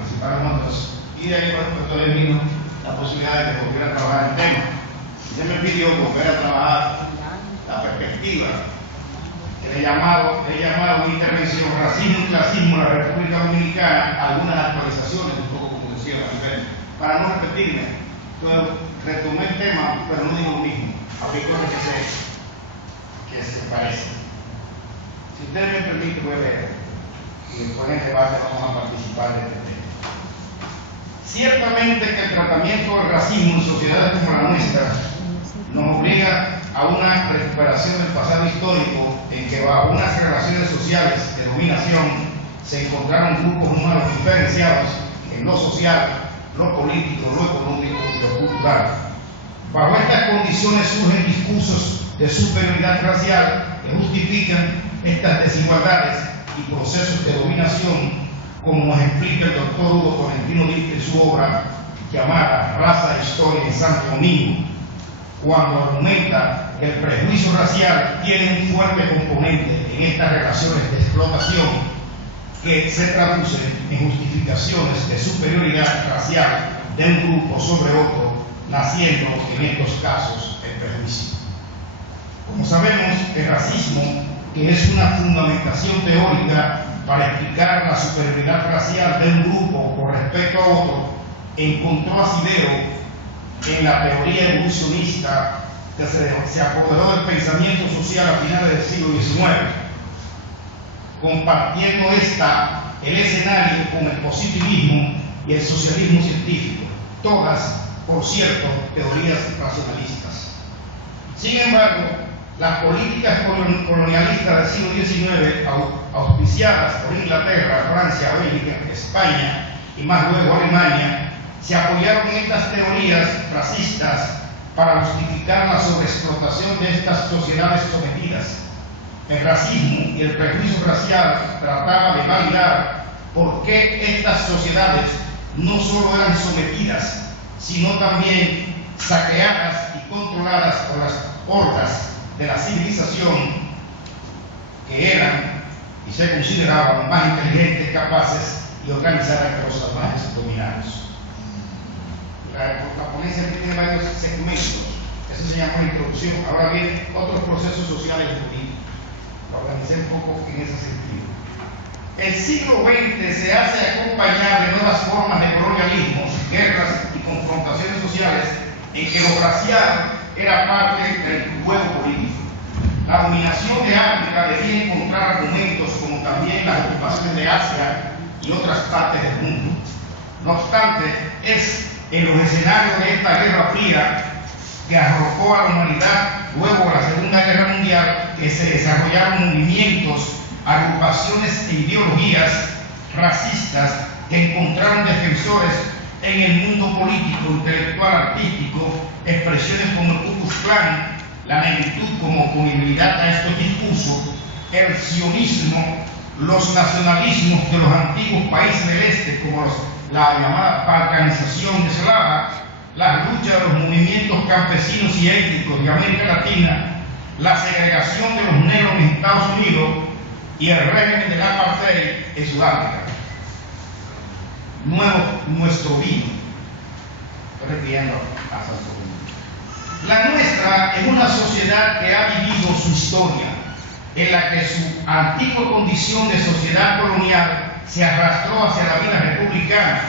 participar en otros. Y de ahí, por ejemplo, entonces vino la posibilidad de que volviera a trabajar el tema. Y se me pidió volver a trabajar la perspectiva que he llamado intervención, racismo y clasismo en la República Dominicana, algunas actualizaciones, un poco como decía Maribel, para no repetirme. Entonces, retomé el tema, pero no digo lo mismo, aunque hay cosas que se parecen. Si ustedes me permiten, voy a leer, y después en el debate vamos a participar de este tema. Ciertamente que el tratamiento del racismo en sociedades como la nuestra nos obliga a una recuperación del pasado histórico en que bajo unas relaciones sociales de dominación se encontraron grupos humanos diferenciados en lo social, lo político, lo económico y lo cultural. Bajo estas condiciones surgen discursos de superioridad racial que justifican estas desigualdades y procesos de dominación, como nos explica el doctor Hugo Tolentino Dick en su obra llamada Raza e Historia en Santo Domingo, cuando argumenta que el prejuicio racial tiene un fuerte componente en estas relaciones de explotación que se traducen en justificaciones de superioridad racial de un grupo sobre otro, naciendo en estos casos el prejuicio. Como sabemos, el racismo, que es una fundamentación teórica para explicar la superioridad racial de un grupo con respecto a otro, encontró asidero en la teoría evolucionista que se apoderó del pensamiento social a finales del siglo XIX, compartiendo el escenario con el positivismo y el socialismo científico, todas, por cierto, teorías racionalistas. Sin embargo, las políticas colonialistas del siglo XIX, auspiciadas por Inglaterra, Francia, Bélgica, España y más luego Alemania, se apoyaron en estas teorías racistas para justificar la sobreexplotación de estas sociedades sometidas. El racismo y el prejuicio racial trataba de validar por qué estas sociedades no solo eran sometidas, sino también saqueadas y controladas por las hordas de la civilización, que eran y se consideraban más inteligentes, capaces y organizadas que los salvajes dominados. La ponencia tiene varios segmentos, eso se llama la introducción. Ahora vienen otros procesos sociales y políticos. Lo organicé un poco en ese sentido. El siglo XX se hace acompañar de nuevas formas de colonialismos, guerras y confrontaciones sociales en que lo racial era parte del juego político. La dominación de África debía encontrar argumentos como también las ocupaciones de Asia y otras partes del mundo. No obstante, es en los escenarios de esta Guerra Fría que arrojó a la humanidad luego de la Segunda Guerra Mundial que se desarrollaron movimientos, agrupaciones e ideologías racistas que encontraron defensores en el mundo político, intelectual, artístico, expresiones como el Ku Klux Klan, la negritud como oponibilidad a estos discursos, el sionismo, los nacionalismos de los antiguos países del este como la llamada balcanización eslava, las luchas de los movimientos campesinos y étnicos de América Latina, la segregación de los negros en Estados Unidos y el régimen del apartheid en Sudáfrica. Nuestro vino. Estoy refiriendo a Santo Domingo. La nuestra es una sociedad que ha vivido su historia, en la que su antigua condición de sociedad colonial se arrastró hacia la vida republicana.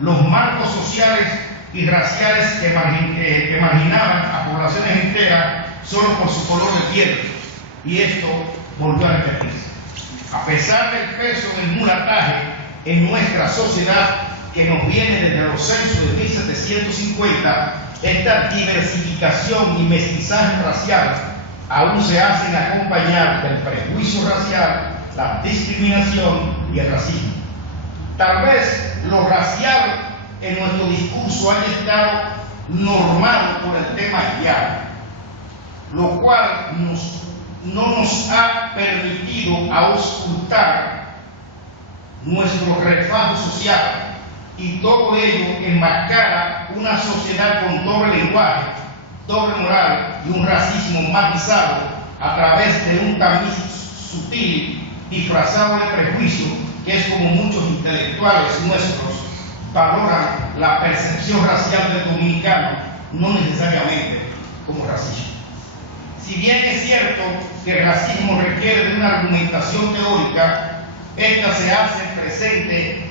Los marcos sociales y raciales que marginaban a poblaciones enteras solo por su color de piel, y esto volvió a repetirse. A pesar del peso del mulataje en nuestra sociedad, que nos viene desde los censos de 1750, esta diversificación y mestizaje racial aún se hacen acompañar del prejuicio racial, la discriminación y el racismo. Tal vez lo racial en nuestro discurso haya estado normado por el tema ya, lo cual no nos ha permitido auscultar nuestro refajo social, y todo ello enmascara una sociedad con doble lenguaje, doble moral y un racismo matizado a través de un tamiz sutil disfrazado de prejuicio que es como muchos intelectuales nuestros valoran la percepción racial del dominicano, no necesariamente como racismo. Si bien es cierto que el racismo requiere de una argumentación teórica, esta se hace presente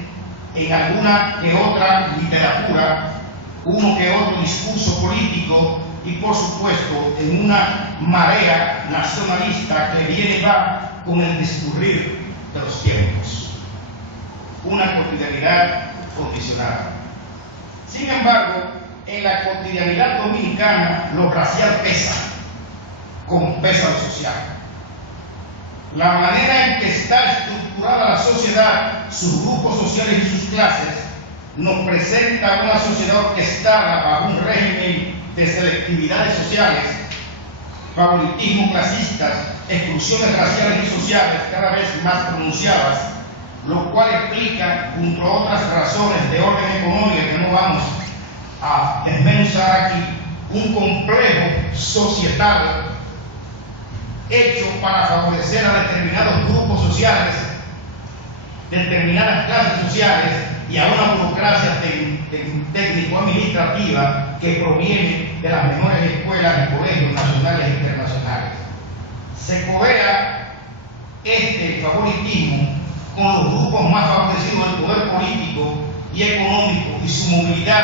en alguna que otra literatura, uno que otro discurso político y por supuesto en una marea nacionalista que viene y va con el discurrir de los tiempos. Una cotidianidad condicionada. Sin embargo, en la cotidianidad dominicana lo racial pesa, como pesa lo social. La manera en que está estructurada la sociedad, sus grupos sociales y sus clases, nos presenta una sociedad orquestada bajo un régimen de selectividades sociales, favoritismo clasistas, exclusiones raciales y sociales cada vez más pronunciadas, lo cual explica, junto a otras razones de orden económico que no vamos a desmenuzar aquí, un complejo societal hecho para favorecer a determinados grupos sociales, determinadas clases sociales y a una burocracia técnico-administrativa que proviene de las mejores escuelas y colegios nacionales e internacionales. Se codea este favoritismo con los grupos más favorecidos del poder político y económico, y su movilidad,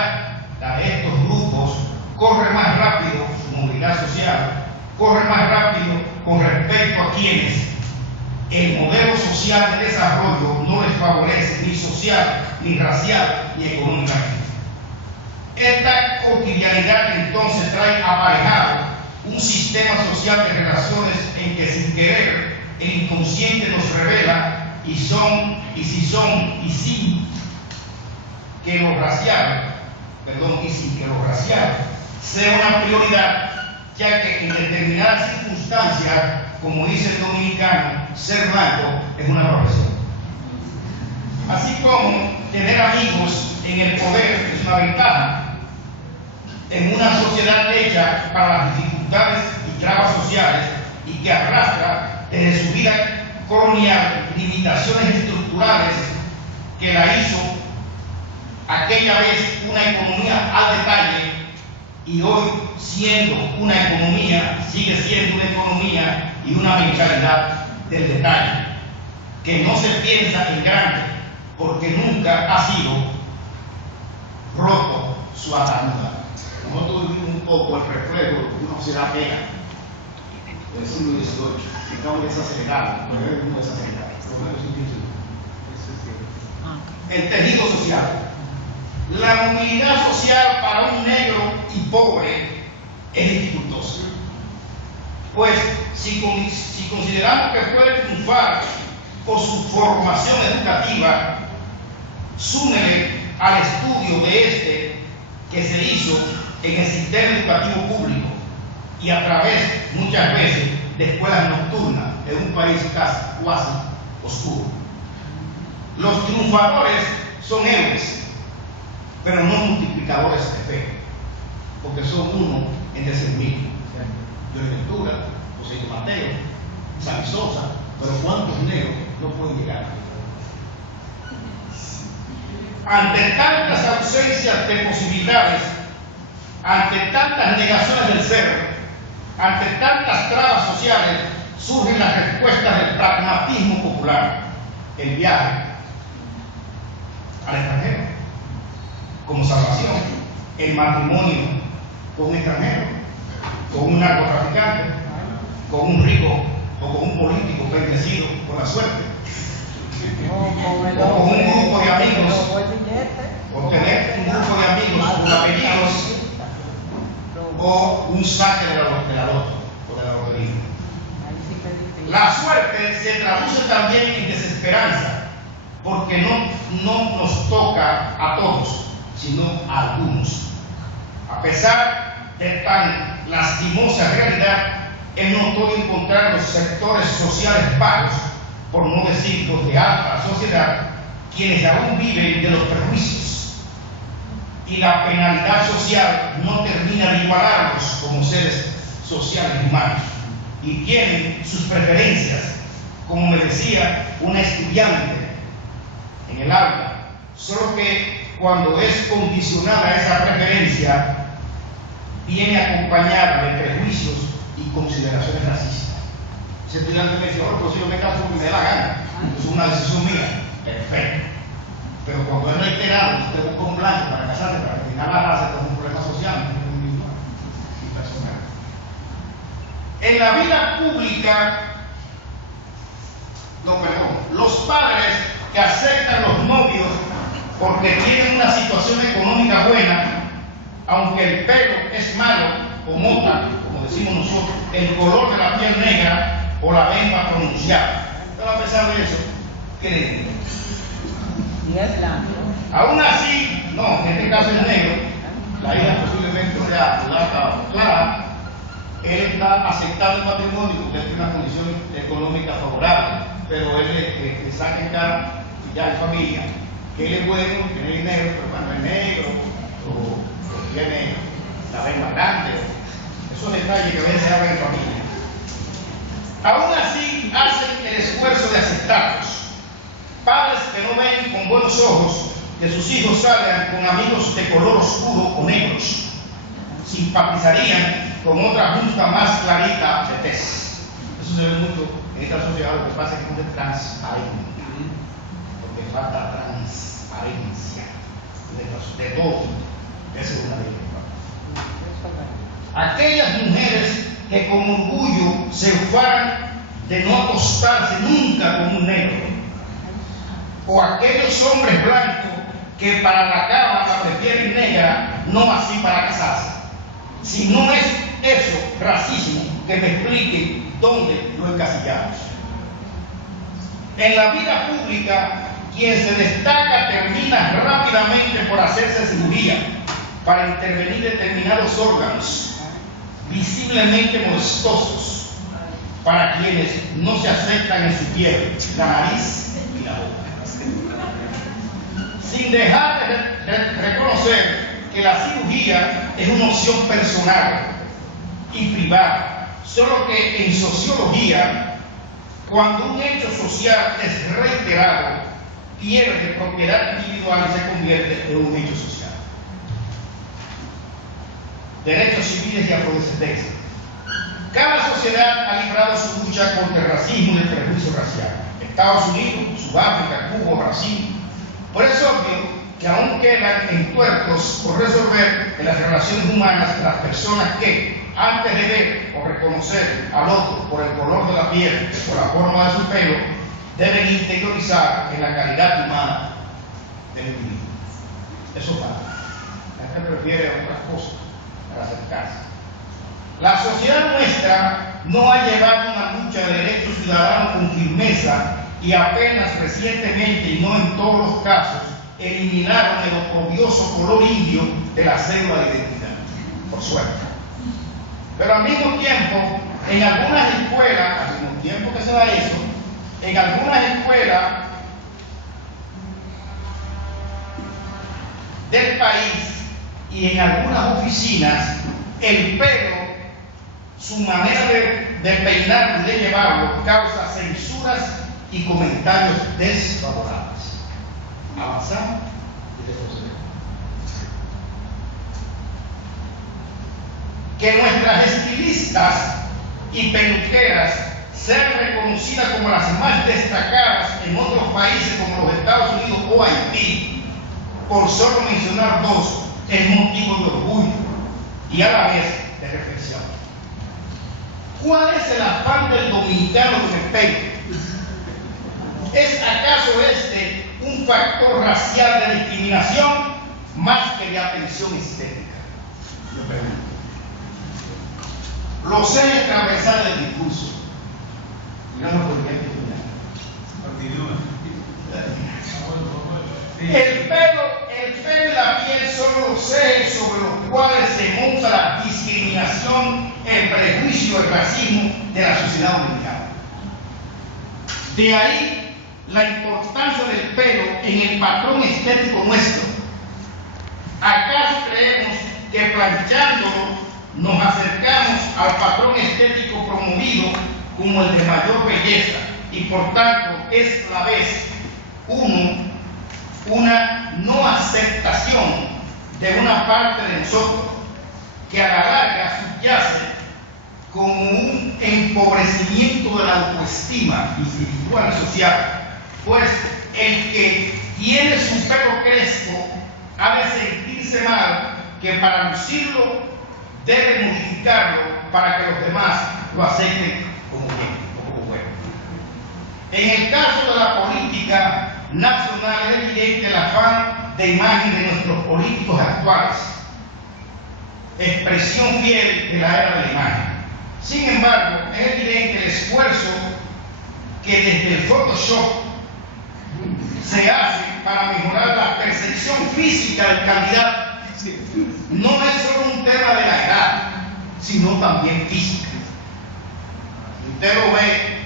la de estos grupos, corre más rápido, su movilidad social, corre más rápido con respecto a quienes el modelo social de desarrollo no les favorece ni social, ni racial, ni económicamente. Esta cotidianidad entonces trae aparejado un sistema social de relaciones en que sin querer el inconsciente nos revela y sin que lo racial sea una prioridad, ya que en determinadas circunstancias, como dice el dominicano, ser blanco es una profesión. Así como tener amigos en el poder es una ventaja, en una sociedad hecha para las dificultades y trabas sociales y que arrastra desde su vida colonial limitaciones estructurales que la hizo aquella vez una economía al detalle, y hoy siendo una economía, sigue siendo una economía y una mentalidad del detalle, que no se piensa en grande, porque nunca ha sido roto su atadura. Nosotros vivimos un poco el reflejo de una sociedad pega del siglo XVIII, que estamos desacelerados, pero es muy desacelerado. El tejido social. La movilidad social para un negro y pobre es dificultosa. Pues si consideramos que puede triunfar por su formación educativa, súmele al estudio de este que se hizo en el sistema educativo público y a través, muchas veces, de escuelas nocturnas de un país cuasi oscuro. Los triunfadores son héroes, pero no multiplicadores de fe, porque son uno entre 100.000. Yo en Ventura, José Mateo, San Sosa, pero ¿cuántos negros no pueden llegar? Ante tantas ausencias de posibilidades, ante tantas negaciones del ser, ante tantas trabas sociales, surgen las respuestas del pragmatismo popular: el viaje al extranjero como salvación, el matrimonio con un extranjero, con un narcotraficante, con un rico o con un político bendecido con la suerte, o con un grupo de amigos, o tener un grupo de amigos con apellidos, o un saque de la loto o de la lotería. La suerte se traduce también en desesperanza, porque no nos toca a todos, sino a algunos. A pesar de tan lastimosa realidad, es notorio encontrar los sectores sociales bajos, por no decir los de alta sociedad, quienes aún viven de los perjuicios, y la penalidad social no termina de igualarlos como seres sociales humanos, y tienen sus preferencias. Como me decía una estudiante en el habla, solo que cuando es condicionada esa preferencia, viene acompañada de prejuicios y consideraciones racistas. Si el estudiante me dice, pues si yo me caso porque me dé la gana, es una decisión mía, perfecto. Pero cuando es reiterado, usted busca un blanco para casarse, para terminar la raza, es un problema social, y personal. En la vida pública, los padres que aceptan los novios porque tienen una situación económica buena, aunque el pelo es malo o mota, como decimos nosotros, el color de la piel negra o la lengua pronunciada. Pero a pesar de eso, tienen. Y es blanco. Aún así, no, en este caso es negro, la hija posiblemente sea plata o clara, él está aceptando el matrimonio porque él tiene una condición económica favorable, pero él le saca en cara, y ya hay familia, que él es bueno, tiene dinero, pero cuando es negro, o tiene la lengua grande, esos detalles que a veces se hablan en familia. Aún así, hacen el esfuerzo de aceptarlos. Padres que no ven con buenos ojos que sus hijos salgan con amigos de color oscuro o negros, simpatizarían con otra junta más clarita de tez. Eso se ve mucho en esta sociedad. Lo que pasa es que no es transparente, porque falta transparencia de todo. Esa es una de ellas. Aquellas mujeres que con orgullo se ufanan de no acostarse nunca con un negro, o aquellos hombres blancos que para la cama la prefieren negra, no así para casarse. Si no es eso racismo, que me explique dónde lo encasillamos. En la vida pública, quien se destaca termina rápidamente por hacerse cirugía para intervenir determinados órganos visiblemente molestosos para quienes no se aceptan en su piel, la nariz y la boca, sin dejar de reconocer que la cirugía es una opción personal y privada, solo que en sociología, cuando un hecho social es reiterado, pierde propiedad individual y se convierte en un hecho social. Derechos civiles y afrodescendencia. Cada sociedad ha librado su lucha contra el racismo y el prejuicio racial. Estados Unidos, Sudáfrica, Cuba, Brasil. Por eso es obvio que aún quedan entuertos por resolver en las relaciones humanas las personas que, antes de ver o reconocer al otro por el color de la piel o por la forma de su pelo, deben interiorizar en la calidad humana del individuo. Eso falta. La gente prefiere otras cosas para acercarse. La sociedad nuestra no ha llevado una lucha de derechos ciudadanos con firmeza y apenas recientemente, y no en todos los casos, eliminaron el oprobioso color indio de la cédula de identidad, por suerte. Pero al mismo tiempo, en algunas escuelas, al mismo tiempo que se da eso, en algunas escuelas del país y en algunas oficinas, el pelo, su manera de peinarlo y de llevarlo, causa censuras y comentarios desfavorables. Avanzamos y retrocedemos. Que nuestras estilistas y peluqueras sean reconocidas como las más destacadas en otros países como los Estados Unidos o Haití, por solo mencionar dos, es motivo de orgullo y a la vez de reflexión. ¿Cuál es el afán del dominicano con el pelo? ¿Es acaso este un factor racial de discriminación más que de atención estética? Yo pregunto. Los ejes transversales del discurso. Miramos por qué el pelo y la piel son los ejes sobre los cuales se monta la discriminación, el prejuicio, el racismo de la sociedad dominicana. De ahí la importancia del pelo en el patrón estético nuestro. ¿Acaso creemos que planchándolo nos acercamos al patrón estético promovido como el de mayor belleza y por tanto es a la vez uno una no aceptación de una parte de nosotros que a la larga subyace como un empobrecimiento de la autoestima individual y social, pues el que tiene su pelo crespo ha de sentirse mal que para lucirlo debe modificarlo para que los demás lo acepten como bien o como bueno. En el caso de la política nacional es evidente el afán de imagen de nuestros políticos actuales, expresión fiel de la era de la imagen. Sin embargo, es evidente el esfuerzo que desde el Photoshop se hace para mejorar la percepción física del candidato. No es solo un tema de la edad, sino también física. Usted lo ve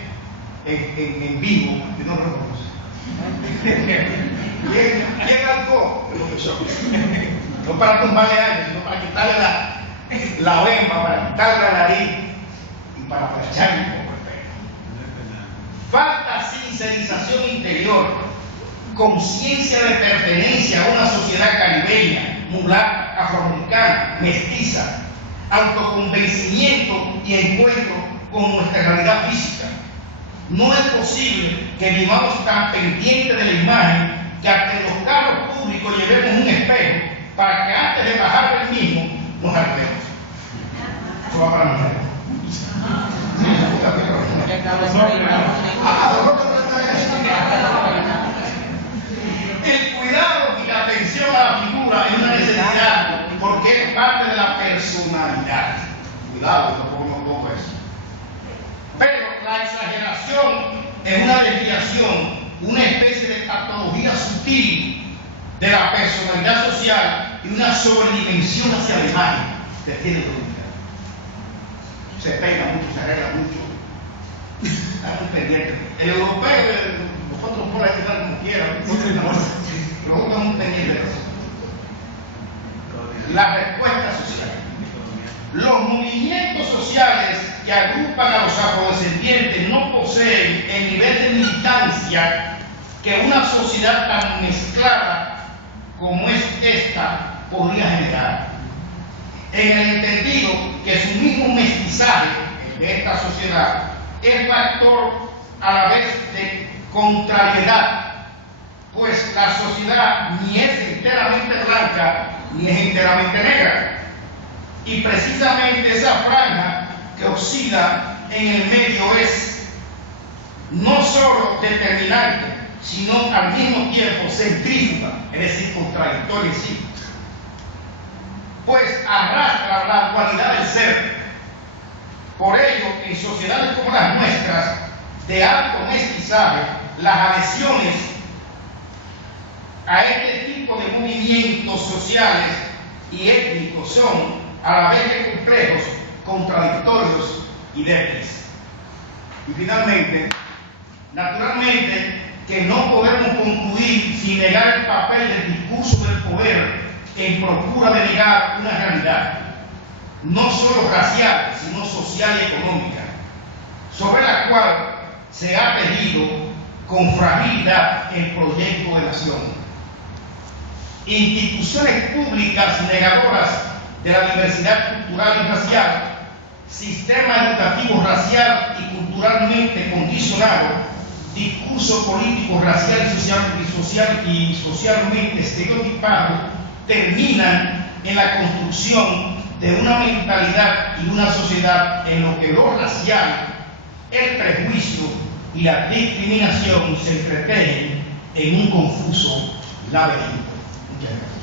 en vivo, que no lo reconoce. ¿Quién actuó? El Photoshop. No para tumbarle años, sino para quitarle la bemba, para quitarle la nariz y para flecharle un poco el pelo. Falta sincerización interior, conciencia de pertenencia a una sociedad caribeña, mulata, afroamericana, mestiza, autoconvencimiento y encuentro con nuestra realidad física. No es posible que vivamos tan pendientes de la imagen que hasta en los carros públicos llevemos un espejo para que antes de bajar del mismo nos arreglemos. Eso va para nosotros. El cuidado y la atención a la figura es una necesidad porque es parte de la personalidad. Cuidado, no pongo poco eso. Pero la exageración es una desviación, una especie de patología sutil de la personalidad social y una sobredimensión hacia la imagen que tiene el dominicano. Se peina mucho, se arregla mucho. Está muy pendiente. El europeo, nosotros por ahí que tal como quieran, pero estamos muy pendientes de eso. La respuesta social. Los movimientos sociales que agrupan a los afrodescendientes no poseen el nivel de militancia que una sociedad tan mezclada como es esta podría generar. En el entendido que su mismo mestizaje de esta sociedad es factor a la vez de contrariedad, pues la sociedad ni es enteramente blanca ni es enteramente negra. Y precisamente esa franja que oscila en el medio es no solo determinante, sino al mismo tiempo centrífuga, es decir, contradictoria en sí. Pues arrastra la dualidad del ser. Por ello, en sociedades como las nuestras, de alto mestizaje, las adhesiones a este tipo de movimientos sociales y étnicos son a la vez de complejos, contradictorios y débiles. Y finalmente, naturalmente que no podemos concluir sin negar el papel del discurso del poder en procura de negar una realidad, no solo racial, sino social y económica, sobre la cual se ha tejido con fragilidad el proyecto de nación. Instituciones públicas negadoras de la diversidad cultural y racial, sistema educativo racial y culturalmente condicionado, discurso político racial y socialmente estereotipado, terminan en la construcción de una mentalidad y una sociedad en lo que lo racial, el prejuicio y la discriminación se entretejen en un confuso laberinto. Muchas gracias.